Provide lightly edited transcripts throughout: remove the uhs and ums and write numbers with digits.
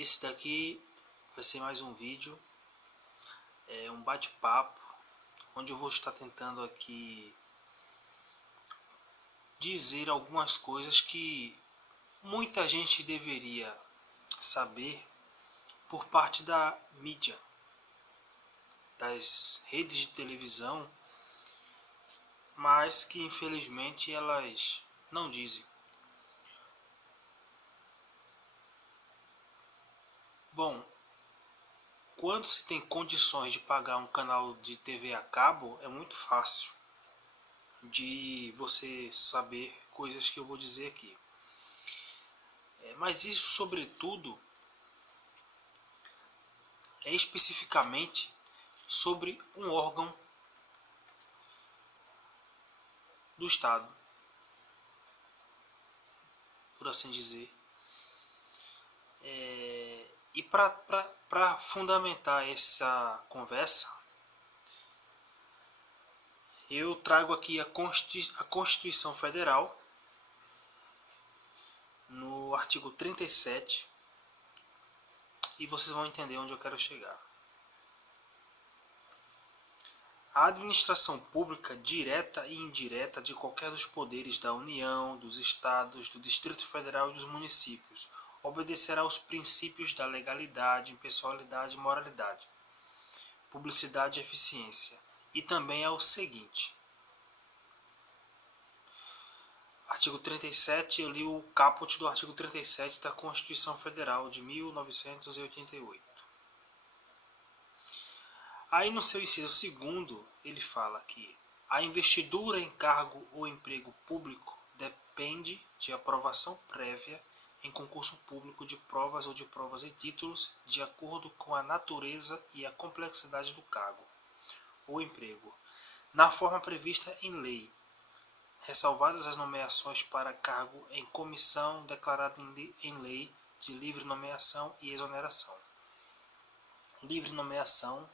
Esse daqui vai ser mais um vídeo, um bate-papo, onde eu vou estar tentando aqui dizer algumas coisas que muita gente deveria saber por parte da mídia, das redes de televisão, mas que infelizmente elas não dizem. Bom, quando se tem condições de pagar um canal de TV a cabo, é muito fácil de você saber coisas que eu vou dizer aqui. Mas isso, sobretudo, é especificamente sobre um órgão do Estado, por assim dizer. E para fundamentar essa conversa, eu trago aqui a Constituição Federal, no artigo 37, e vocês vão entender onde eu quero chegar. A administração pública direta e indireta de qualquer dos poderes da União, dos Estados, do Distrito Federal e dos municípios obedecerá aos princípios da legalidade, impessoalidade e moralidade, publicidade e eficiência, e também ao seguinte. Artigo 37, eu li o caput do artigo 37 da Constituição Federal de 1988. Aí no seu inciso 2º, ele fala que a investidura em cargo ou emprego público depende de aprovação prévia em concurso público de provas ou de provas e títulos de acordo com a natureza e a complexidade do cargo ou emprego, na forma prevista em lei, ressalvadas as nomeações para cargo em comissão declarada em lei de livre nomeação e exoneração. Livre nomeação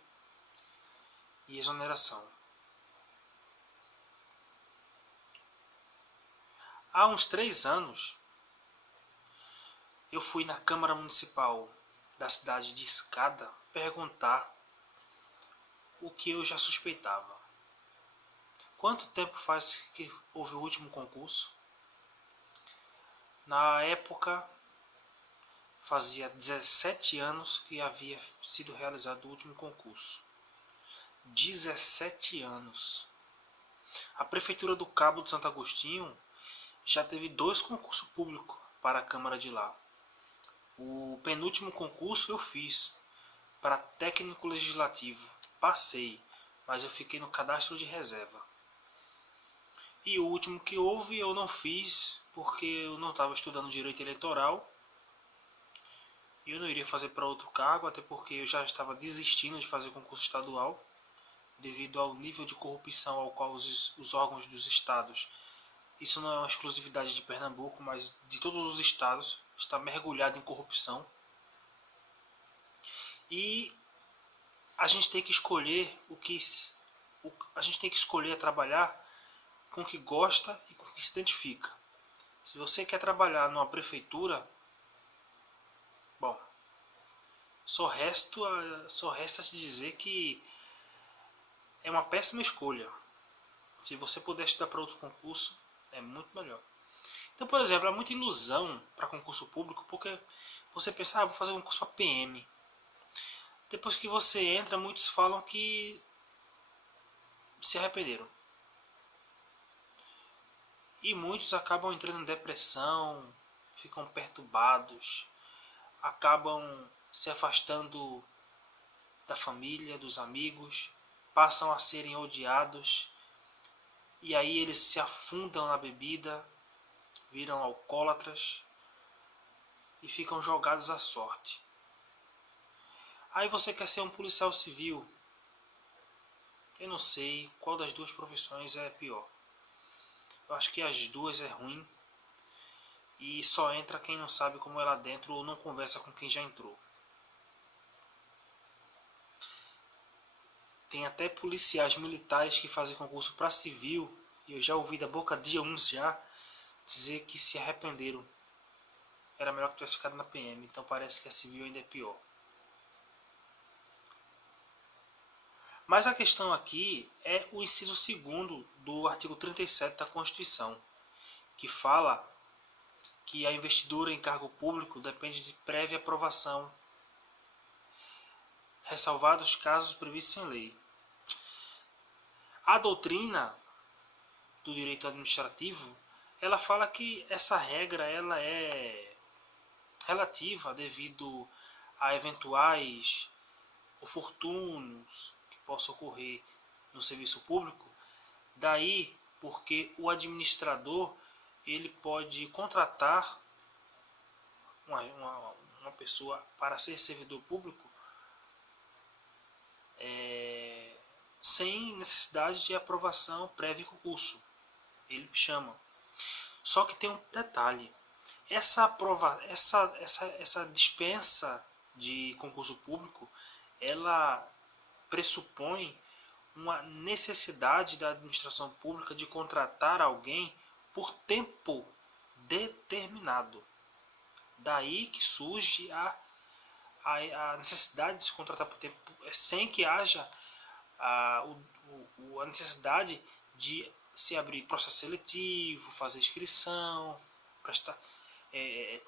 e exoneração. Há uns 3 anos, eu fui na Câmara Municipal da cidade de Escada perguntar o que eu já suspeitava. Quanto tempo faz que houve o último concurso? Na época, fazia 17 anos que havia sido realizado o último concurso. 17 anos. A Prefeitura do Cabo de Santo Agostinho já teve 2 concursos públicos para a Câmara de lá. O penúltimo concurso eu fiz para técnico legislativo. Passei, mas eu fiquei no cadastro de reserva. E o último que houve eu não fiz porque eu não estava estudando direito eleitoral. E eu não iria fazer para outro cargo, até porque eu já estava desistindo de fazer concurso estadual, devido ao nível de corrupção ao qual os órgãos dos estados, isso não é uma exclusividade de Pernambuco, mas de todos os estados, está mergulhado em corrupção. E a gente tem que escolher a gente tem que escolher trabalhar com o que gosta e com o que se identifica. Se você quer trabalhar numa prefeitura, bom, só resta te dizer que é uma péssima escolha. Se você puder estudar para outro concurso, é muito melhor. Então, por exemplo, há muita ilusão para concurso público, porque você pensa, vou fazer um concurso para PM. Depois que você entra, muitos falam que se arrependeram. E muitos acabam entrando em depressão, ficam perturbados, acabam se afastando da família, dos amigos, passam a serem odiados, e aí eles se afundam na bebida, viram alcoólatras e ficam jogados à sorte. Aí você quer ser um policial civil. Eu não sei qual das duas profissões é pior. Eu acho que as duas é ruim e só entra quem não sabe como é lá dentro ou não conversa com quem já entrou. Tem até policiais militares que fazem concurso para civil, e eu já ouvi da boca de uns já dizer que se arrependeram era melhor que tivesse ficado na PM, então parece que a civil ainda é pior. Mas a questão aqui é o inciso 2º do artigo 37 da Constituição, que fala que a investidura em cargo público depende de prévia aprovação, ressalvados os casos previstos em lei. A doutrina do direito administrativo, ela fala que essa regra ela é relativa devido a eventuais oportunos que possam ocorrer no serviço público. Daí porque o administrador ele pode contratar uma pessoa para ser servidor público sem necessidade de aprovação prévia em concurso. Ele chama. Só que tem um detalhe. Essa dispensa de concurso público, ela pressupõe uma necessidade da administração pública de contratar alguém por tempo determinado. Daí que surge a necessidade de se contratar por tempo, sem que haja a necessidade de se abrir processo seletivo, fazer inscrição,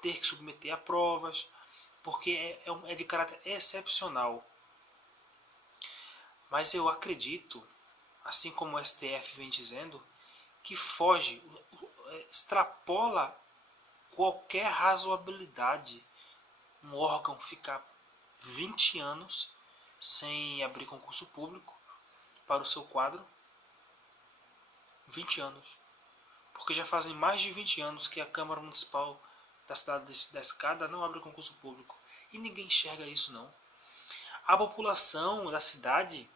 ter que submeter a provas, porque é de caráter excepcional. Mas eu acredito, assim como o STF vem dizendo, que foge, extrapola qualquer razoabilidade um órgão ficar 20 anos sem abrir concurso público para o seu quadro. 20 anos. Porque já fazem mais de 20 anos que a Câmara Municipal da cidade da Escada não abre concurso público. E ninguém enxerga isso não. A população da cidade,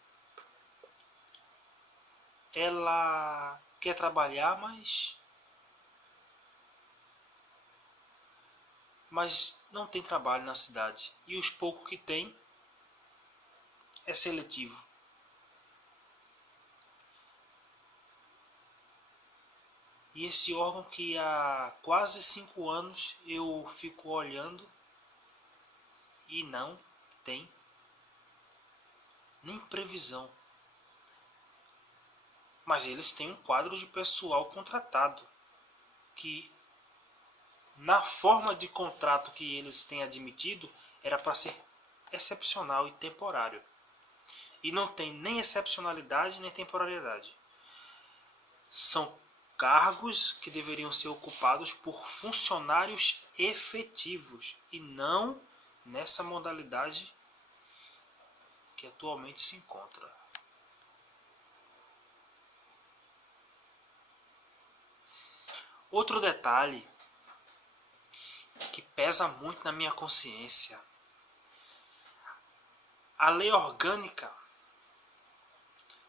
ela quer trabalhar, mas não tem trabalho na cidade. E os poucos que tem é seletivo. E esse órgão que há quase 5 anos eu fico olhando e não tem nem previsão. Mas eles têm um quadro de pessoal contratado, que na forma de contrato que eles têm admitido era para ser excepcional e temporário. E não tem nem excepcionalidade nem temporalidade. São cargos que deveriam ser ocupados por funcionários efetivos e não nessa modalidade que atualmente se encontra. Outro detalhe que pesa muito na minha consciência: a lei orgânica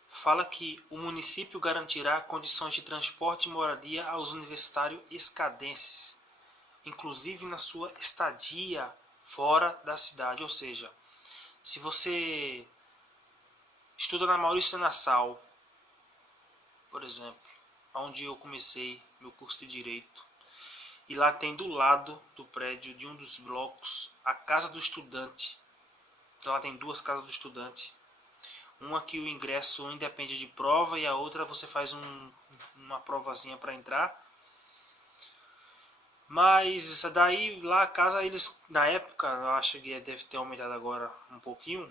fala que o município garantirá condições de transporte e moradia aos universitários escadenses, inclusive na sua estadia fora da cidade. Ou seja, se você estuda na Maurício Nassau, por exemplo, onde eu comecei meu curso de Direito, e lá tem do lado do prédio de um dos blocos a Casa do Estudante. Lá tem 2 casas do estudante. Uma que o ingresso independe de prova e a outra você faz uma provazinha para entrar. Mas daí lá a casa, eles na época, eu acho que deve ter aumentado agora um pouquinho.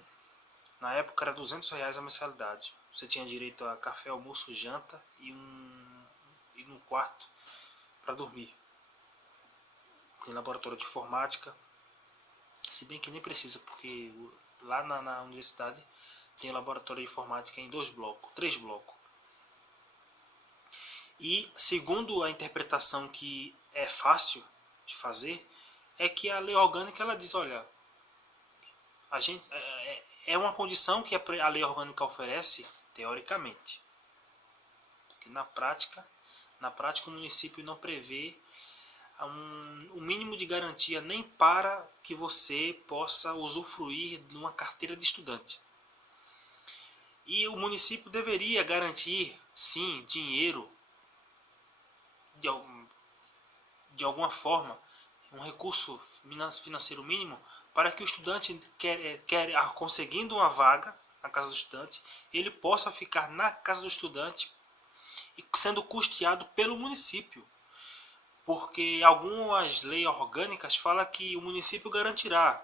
Na época era R$200 a mensalidade. Você tinha direito a café, almoço, janta e um quarto para dormir. Tem laboratório de informática, se bem que nem precisa, porque lá na universidade tem laboratório de informática em 3 blocos. E segundo a interpretação que é fácil de fazer, é que a lei orgânica ela diz, olha, a gente, é uma condição que a lei orgânica oferece, teoricamente. Porque na prática o município não prevê um mínimo de garantia nem para que você possa usufruir de uma carteira de estudante. E o município deveria garantir, sim, dinheiro de alguma forma, um recurso financeiro mínimo para que o estudante, conseguindo uma vaga na casa do estudante, ele possa ficar na casa do estudante e sendo custeado pelo município. Porque algumas leis orgânicas falam que o município garantirá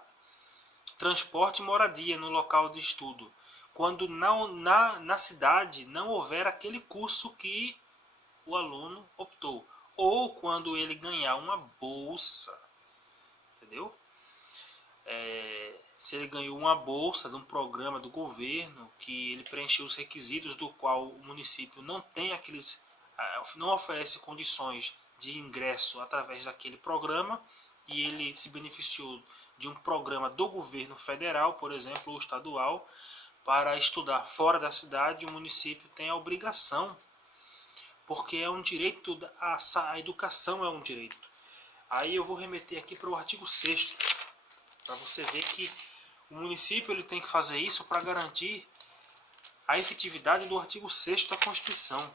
transporte e moradia no local de estudo, quando na cidade não houver aquele curso que o aluno optou, ou quando ele ganhar uma bolsa, entendeu? Se ele ganhou uma bolsa de um programa do governo, que ele preencheu os requisitos do qual o município não tem não oferece condições de ingresso através daquele programa, e ele se beneficiou de um programa do governo federal, por exemplo, ou estadual, para estudar fora da cidade, o município tem a obrigação, porque é um direito, a educação é um direito. Aí eu vou remeter aqui para o artigo 6º, para você ver que o município ele tem que fazer isso para garantir a efetividade do artigo 6º da Constituição.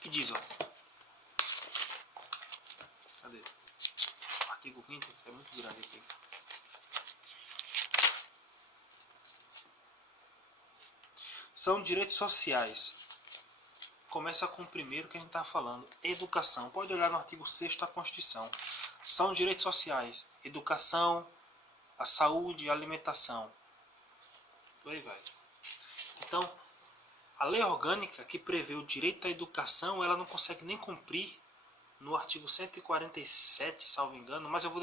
Que diz, ó. Cadê? O artigo 5º é muito grande aqui. São direitos sociais. Começa com o primeiro que a gente está falando. Educação. Pode olhar no artigo 6º da Constituição. São direitos sociais. Educação, a saúde, a alimentação. Por aí vai. Então, a lei orgânica que prevê o direito à educação, ela não consegue nem cumprir no artigo 147, salvo engano, mas eu vou